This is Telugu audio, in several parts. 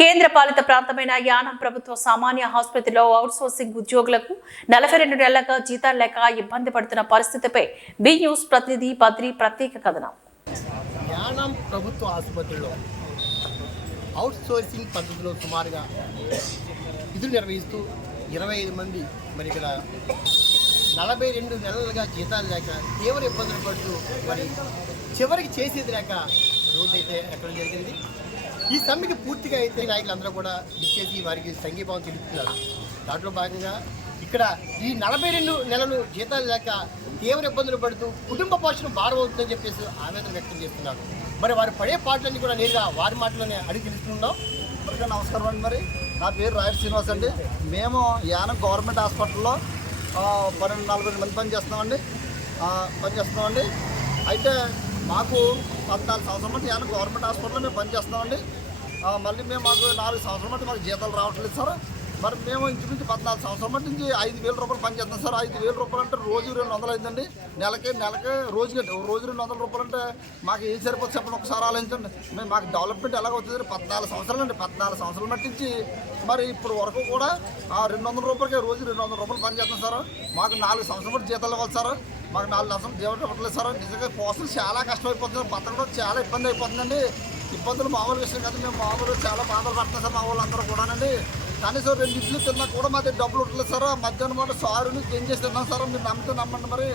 కేంద్ర పాలిత ప్రాంతమైన యానం ప్రభుత్వ సామాన్య ఆసుపత్రిలో అవుట్సోర్సింగ్ ఉద్యోగులకు నలభై రెండు నెలలుగా జీతాలు లేక ఇబ్బంది పడుతున్న పరిస్థితిపై బి న్యూస్ ప్రతినిధి బద్రి ప్రత్యేక కథనం. యానం ప్రభుత్వ ఆసుపత్రిలో అవుట్ సోర్సింగ్ పద్ధతిలో సుమారుగా విధులు నిర్వహిస్తూ ఇరవై ఐదు మంది మరి ఇక్కడ నలభై రెండు నెలలుగా జీతాలు లేక తీవ్ర ఇబ్బందులు పడుతూ మరి చివరికి చేసేది లేక రోడ్డు అయితే ఎక్కడ జరిగింది. ఈ సమ్మెకి పూర్తిగా అయితే నాయకులందరూ కూడా ఇచ్చేసి వారికి సంఘీభావం తెలుపుతున్నారు. దాంట్లో భాగంగా ఇక్కడ ఈ నలభై రెండు నెలలు జీతాలు లేక తీవ్ర ఇబ్బందులు పడుతూ కుటుంబ పోషణ భారం అవుతుందని చెప్పేసి ఆవేదన వ్యక్తం చేస్తున్నారు. మరి వారు పడే పాటలన్నీ కూడా నేరుగా వారి మాటలోనే అడిగి తెలుసుకుందాం. నమస్కారం అండి మరి. నా పేరు రాయర్ శ్రీనివాస్ అండి. మేము యానం గవర్నమెంట్ హాస్పిటల్లో పన్నెండు నలభై మంది పని చేస్తున్నామండి పని చేస్తున్నామండి అయితే మాకు పద్నాలుగు సంవత్సరం బట్టి ఏమైనా గవర్నమెంట్ హాస్పిటల్లో మేము పనిచేస్తామండి మళ్ళీ మేము మాకు నాలుగు సంవత్సరం బట్టి మాకు జీతాలు రావట్లేదు సార్. మరి మేము ఇంచుమించు పద్నాలుగు సంవత్సరం బట్టి నుంచి ఐదు వేల రూపాయలు పనిచేస్తాం సార్. ఐదు వేల రూపాయలు అంటే రోజు రెండు వందలు అయిందండి. నెలకి నెలకి రోజుకి రోజు రెండు వందల రూపాయలు అంటే మాకు ఏం సరిపోతుంది చెప్పండి ఒకసారి ఆలోచించండి. మేము మాకు డెవలప్మెంట్ ఎలాగవుతుంది పద్నాలుగు సంవత్సరాలు అండి. పద్నాలుగు సంవత్సరాలు మట్టించి మరి ఇప్పుడు వరకు కూడా ఆ రెండు వందల రూపాయలకి రోజు రెండు వందల రూపాయలు పనిచేస్తాం సార్. మాకు నాలుగు సంవత్సరాలు బట్టి జీతాలు ఇవ్వాలి సార్. మాకు నాలుగు లక్షలు జీతం ఇవ్వట్లేదు సార్. నిజంగా పోస్టులు చాలా కష్టమైపోతుంది బతకడం చాలా ఇబ్బంది అయిపోతుందండి. ఇబ్బందులు మామూలు విషయం కాదు. మేము మామూలు చాలా బాధలు పడుతున్నాం సార్ మా వాళ్ళందరూ కూడానండి. కనీసం రెండు ఇడ్లు తిన్నా కూడా మా దగ్గర డబ్బులు ఉండలేదు సార్. మధ్యాహ్నం మాట సారుని ఏం చేసి తిన్నాం సార్. మీరు నమ్మితే నమ్మండి మరి.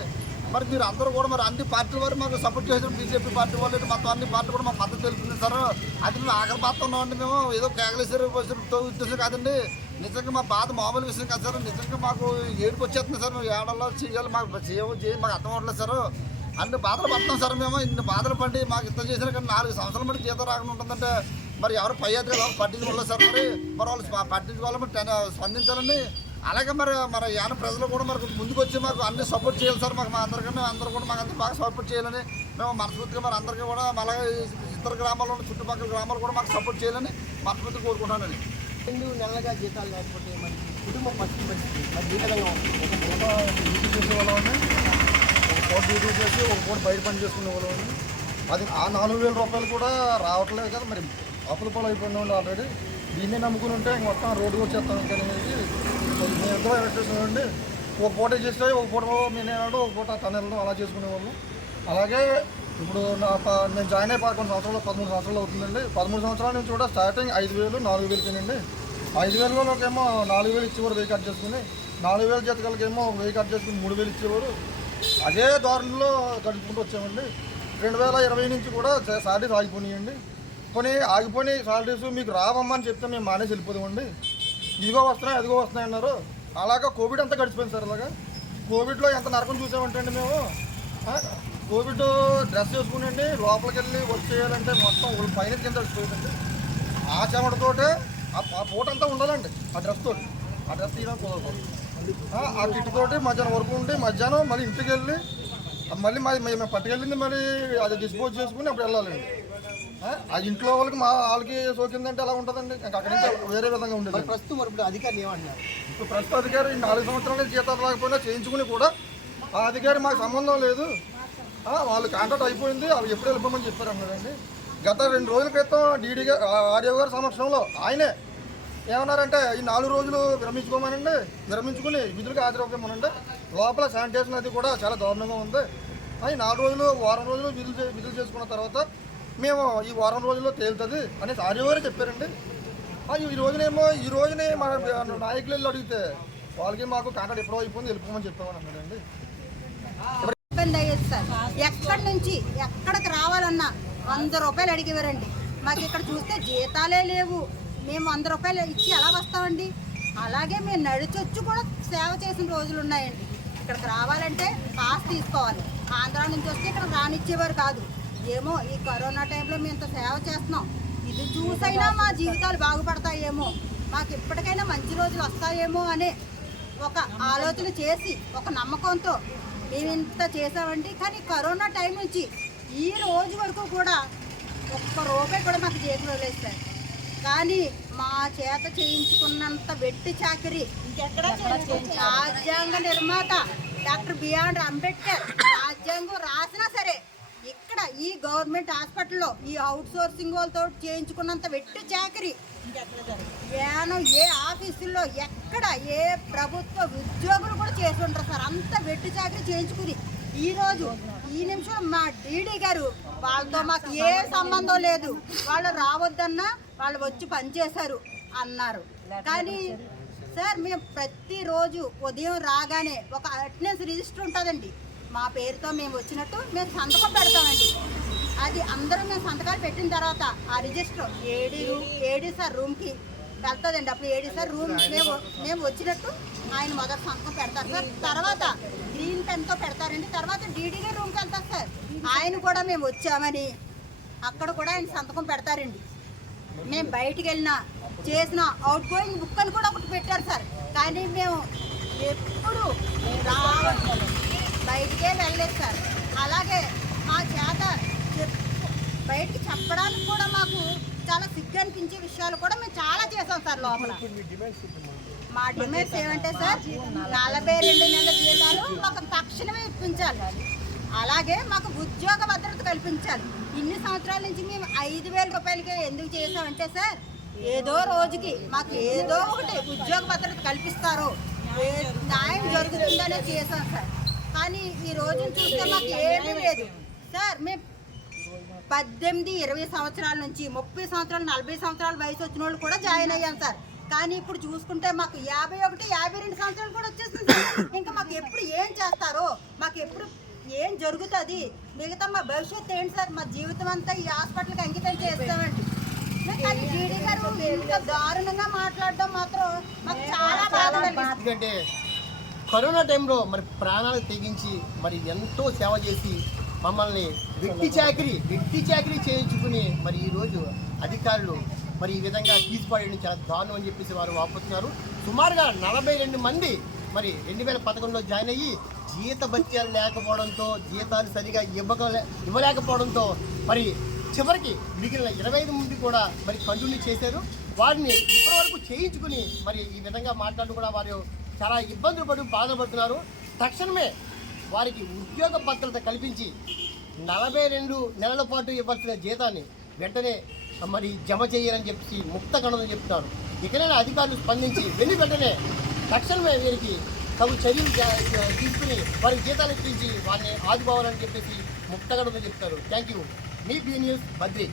మరి మీరు అందరూ కూడా మరి అన్ని పార్టీల వారు మాకు సపోర్ట్ చేసిన బీజేపీ పార్టీ వాళ్ళు మొత్తం అన్ని పార్టీ కూడా మాకు మద్దతు తెలిపింది సార్. అది మేము ఆఖరి పాత్ర ఉన్నామండి మేము. ఏదో కేకలేసారు ఉద్దేశం కాదండి. నిజంగా మా బాధ మామూలు విషయం కాదు సార్. నిజంగా మాకు ఏడుపు వచ్చేస్తుంది సార్. మేము ఏడల్లో చేయాలి. మాకు చేయవు చేయాలి మాకు అర్థం అవ్వట్లేదు సార్. అన్ని బాధలు పడతాం సార్ మేము. ఇన్ని బాధలు పడి మాకు ఇంత చేసిన కానీ నాలుగు సంవత్సరాల బట్టి జీతం రాకుండా ఉంటుందంటే మరి ఎవరు పై అధికారులు ఎవరు పట్టించుకోలేదు సార్ మరి. మరి వాళ్ళు స్ప- పట్టించుకోవాలి మరి టెన్- అలాగే మరి మన యాన ప్రజలు కూడా మనకు ముందుకు వచ్చి మాకు అన్ని సపోర్ట్ చేయాలి సార్. మాకు మా అందరికన్నా అందరూ కూడా మాకు అంతా బాగా సపోర్ట్ చేయాలని మేము మనస్ఫూర్తిగా మరి అందరికీ కూడా అలాగే ఇతర గ్రామాల్లో ఉన్న చుట్టుపక్కల గ్రామాలు కూడా మాకు సపోర్ట్ చేయాలని మనస్ఫూర్తిగా కోరుకుంటానండి రెండు నెలలుగా జీతాలు లేకపోతే మరి కుటుంబ పరిస్థితి పరిస్థితి మరి ఏ విధంగా పూట డ్యూటీ చేసే వాళ్ళని ఒక పూట డ్యూటీ చేసి ఒక పూట బయట పని చేసుకునే వాళ్ళని. అది ఆ నాలుగు వేల రూపాయలు కూడా రావట్లేదు కదా మరి. అప్పుల పాలు అయిపోయినాం ఆల్రెడీ దీన్ని నమ్ముకుని ఉంటే ఇంక మొత్తం రోడ్డు వచ్చేస్తాం ఇంకా అనేది మేము ఇద్దరు ఎలక్ట్రీషియన్ ఒక పూట చేస్తే ఒక పూట నేను ఒక పూట తన వెళ్ళడం అలా చేసుకునేవాళ్ళం. అలాగే ఇప్పుడు నా నేను జాయిన్ అయ్యి పదకొండు సంవత్సరాలు పదమూడు సంవత్సరాలు అవుతుందండి. పదమూడు సంవత్సరాల నుంచి కూడా స్టార్టింగ్ ఐదు వేలు నాలుగు వేలకేనండి ఐదు వేలలోకేమో నాలుగు వేలు ఇచ్చేవారు వెయ్యి కట్ చేసుకుని నాలుగు వేల జీతకాలకేమో వెయ్యి కట్ చేసుకుని మూడు వేలు ఇచ్చేవారు అదే దారుణంలో గడుపుకుంటూ వచ్చామండి. రెండు వేల ఇరవై నుంచి కూడా సాలరీస్ ఆగిపోయినాయండి. కొన్ని ఆగిపోయి సాలరీస్ మీకు రావమ్మని చెప్తే మేము మానేసి వెళ్ళిపోదామండి. ఇదిగో వస్తున్నాయి అదిగో వస్తున్నాయి అన్నారు. అలాగా కోవిడ్ అంతా గడిచిపోయింది సార్ అలాగా కోవిడ్లో ఎంత నరకం చూసామంటే అండి మేము. కోవిడ్ డ్రెస్ వేసుకునండి లోపలికి వెళ్ళి వచ్చేయాలంటే మొత్తం పైన కింద వచ్చిపోయిందండి. ఆ చెమటతోటే ఆ పూట అంతా ఉండాలండి ఆ డ్రెస్ తోటి. ఆ డ్రెస్ తీయడం కుదరదు. ఆ, కిట్ తోటి మధ్యాహ్నం వరకు ఉండి మధ్యాహ్నం మళ్ళీ ఇంటికి వెళ్ళి మళ్ళీ మరి మేము పట్టుకెళ్ళింది మరి అది డిస్పోజ్ చేసుకుని అప్పుడు వెళ్ళాలండి. ఆ, ఇంట్లో వాళ్ళకి మా వాళ్ళకి సోకిందంటే ఎలా ఉంటుందండి? అక్కడి నుంచి వేరే విధంగా ఉండేది ప్రస్తుతం మరి ఇప్పుడు అధికారులు ఏమంటున్నారు? ఇప్పుడు ప్రస్తుత అధికారి ఈ నాలుగు సంవత్సరాల జీతాలు రాకపోయినా చేయించుకుని కూడా ఆ అధికారి మాకు సంబంధం లేదు. వాళ్ళు కాంట్రాక్ట్ అయిపోయింది. అవి ఎప్పుడు వెళ్ళిపోమని చెప్పారు అన్నారండి గత రెండు రోజుల క్రితం డీడీ గారు ఆర్యో గారి సమక్షంలో ఆయనే ఏమన్నారంటే ఈ నాలుగు రోజులు విరమించుకోమనండి. విరమించుకుని విధులకు హాజరవ్వమనండి. లోపల శానిటేషన్ అది కూడా చాలా దారుణంగా ఉంది. ఆ, ఈ నాలుగు రోజులు వారం రోజులు విధులు విధులు చేసుకున్న తర్వాత మేము ఈ వారం రోజుల్లో తేలుతుంది అనేసి ఆర్యో గారు చెప్పారండి. ఆ, ఈ రోజునేమో ఈ రోజునే మన నాయకులు వెళ్ళి అడిగితే వాళ్ళకి మాకు కాంట్రాక్ట్ ఎప్పుడో అయిపోయింది వెళ్ళిపోమని చెప్పామని అన్నాడండి. ఇబ్బంది అయ్యేది సార్. ఎక్కడి నుంచి ఎక్కడికి రావాలన్నా వంద రూపాయలు అడిగేవారండి. మాకు ఇక్కడ చూస్తే జీతాలే లేవు. మేము వంద రూపాయలు ఇచ్చి ఎలా వస్తామండి? అలాగే మేము నడిచొచ్చు కూడా సేవ చేసిన రోజులు ఉన్నాయండి. ఇక్కడికి రావాలంటే పాస్ తీసుకోవాలి. ఆంధ్ర నుంచి వస్తే ఇక్కడ రానిచ్చేవారు కాదు. ఏమో ఈ కరోనా టైంలో మేము ఇంత సేవ చేస్తున్నాం. ఇది చూసైనా మా జీవితాలు బాగుపడతాయేమో. మాకు ఇప్పటికైనా మంచి రోజులు వస్తాయేమో అనే ఒక ఆలోచన చేసి ఒక నమ్మకంతో మేము ఇంత చేసామండి కానీ కరోనా టైం నుంచి ఈ రోజు వరకు కూడా ఒక్క రూపాయి కూడా మాకు చేతిలో లేదు సార్ కానీ మా చేత చేయించుకున్నంత వెట్టి చాకరి రాజ్యాంగ నిర్మాత డాక్టర్ బిఆర్ అంబేద్కర్ రాజ్యాంగం రాసినా సరే ఇక్కడ ఈ గవర్నమెంట్ హాస్పిటల్లో ఈ అవుట్ సోర్సింగ్ వాళ్ళతో చేయించుకున్నంత వెట్టు చాకరీ. వేనం ఏ ఆఫీసుల్లో ఎక్కడ ఏ ప్రభుత్వ ఉద్యోగులు కూడా చేసి ఉంటారు సార్. అంత వెట్టు చాకరీ చేయించుకుని ఈరోజు ఈ నిమిషం మా డీడీ గారు వాళ్ళతో మాకు ఏ సంబంధం లేదు. వాళ్ళు రావద్దన్నా వాళ్ళు వచ్చి పనిచేశారు అన్నారు. కానీ సార్ మేము ప్రతిరోజు ఉదయం రాగానే ఒక అటెండెన్స్ రిజిస్టర్ ఉంటుందండి. మా పేరుతో మేము వచ్చినట్టు మేము సంతకం పెడతామండి. అది అందరూ మేము సంతకాలు పెట్టిన తర్వాత ఆ register AD room AD sir రూమ్కి వెళ్తుందండి. అప్పుడు ఏడి సార్ రూమ్ మేము మేము వచ్చినట్టు ఆయన మొదటి సంతకం పెడతారు సార్. తర్వాత గ్రీన్ పెన్తో పెడతారండి. తర్వాత డీడీగా రూమ్కి వెళ్తారు సార్. ఆయన కూడా మేము వచ్చామని అక్కడ కూడా ఆయన సంతకం పెడతారండి. మేము బయటికి వెళ్ళినా చేసిన అవుట్ గోయింగ్ బుక్ అని కూడా ఒకటి పెట్టారు సార్. కానీ మేము ఎప్పుడు రావాలి బయటికే వెళ్ళలేదు సార్ అలాగే మా చేత బయటికి చెప్పడానికి కూడా మాకు చాలా సిగ్గు అనిపించే విషయాలు కూడా మేము చాలా చేసాం సార్ లోపల. మా డిమాండ్స్ ఏమంటే సార్ నలభై రెండు నెలల జీతాలు మాకు తక్షణమే ఇప్పించాలి. అలాగే మాకు ఉద్యోగ భద్రత కల్పించాలి. ఇన్ని సంవత్సరాల నుంచి మేము ఐదు వేల రూపాయలకే ఎందుకు చేసామంటే సార్ ఏదో రోజుకి మాకు ఏదో ఒకటి ఉద్యోగ భద్రత కల్పిస్తారు. న్యాయం జరుగుతుందనే చేసాం సార్. కానీ ఈ రోజును చూస్తే మాకు ఏమీ లేదు. సార్ మేము పద్దెనిమిది ఇరవై సంవత్సరాల నుంచి ముప్పై సంవత్సరాలు నలభై సంవత్సరాల వయసు వచ్చిన వాళ్ళు కూడా జాయిన్ అయ్యాం సార్. కానీ ఇప్పుడు చూసుకుంటే మాకు యాభై ఒకటి యాభై రెండు సంవత్సరాలు కూడా వచ్చేసింది సార్. ఇంకా మాకు ఎప్పుడు ఏం చేస్తారో మాకు ఎప్పుడు ఏం జరుగుతుంది మిగతా మా భవిష్యత్తు ఏంటి సార్? మా జీవితం అంతా ఈ హాస్పిటల్కి అంకితం చేస్తామండి. కానీ జీడీ గారు దారుణంగా మాట్లాడడం మాత్రం మాకు చాలా బాధ కరోనా టైంలో మరి ప్రాణాలు తెగించి మరి ఎంతో సేవ చేసి మమ్మల్ని వ్యక్తి చాకరీ వ్యక్తి చాకరీ చేయించుకుని మరి ఈరోజు అధికారులు మరి ఈ విధంగా తీసిపడేయడం చాలా దారుణం అని చెప్పేసి వారు వాపుతున్నారు. సుమారుగా నలభై రెండు మంది మరి రెండు వేల పదకొండులో జాయిన్ అయ్యి జీత భత్యాలు లేకపోవడంతో జీతాలు సరిగా ఇవ్వక ఇవ్వలేకపోవడంతో మరి చివరికి మిగిలిన ఇరవై ఐదు మంది కూడా మరి కంటిన్యూ చేశారు. వారిని ఇప్పటివరకు చేయించుకుని మరి ఈ విధంగా మాట్లాడుతూ కూడా వారు చాలా ఇబ్బందులు పడి బాధపడుతున్నారు. తక్షణమే వారికి ఉద్యోగ భద్రత కల్పించి నలభై రెండు నెలల పాటు ఇవ్వాల్సిన జీతాన్ని వెంటనే మరి జమ చేయాలని చెప్పి ముక్త కణదని చెప్తున్నారు. ఇకనైనా అధికారులు స్పందించి వెళ్ళి వెంటనే తక్షణమే వీరికి తగు చర్యలు తీసుకుని వారికి జీతాలు ఇప్పించి వారిని ఆదుకోవాలని చెప్పేసి ముక్త చెప్తారు థ్యాంక్ యూ. మీ బీ న్యూస్ బద్రి.